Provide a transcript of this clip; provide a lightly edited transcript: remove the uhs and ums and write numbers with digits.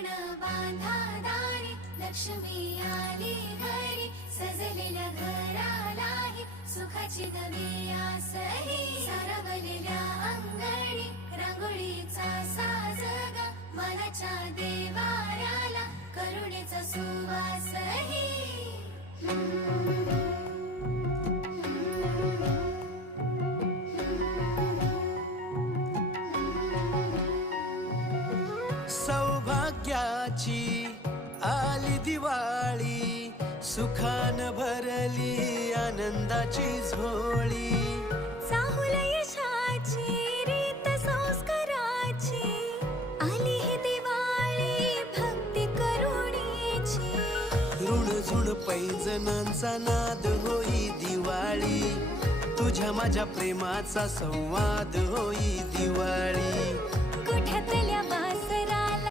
तोरण बांधा दारी, लक्ष्मी आली घरी, सजलेल्या घरालाही सुखाची नवी आसही. सारवलेल्या अंगणी रांगोळीचा साज ग, मनाच्या देवाऱ्याला करुणेचा सुवासही. सौभाग्याची आली दिवाळी, सुखान भरली आनंदाची झोळी. चाहुल यशाची रीत संस्काराची, आली ही दिवाळी भक्ती करुणेची. ऋणझुण पैंजणांचा नाद होई दिवाळी, तुझ्या माझ्या प्रेमाचा संवाद होई दिवाळी.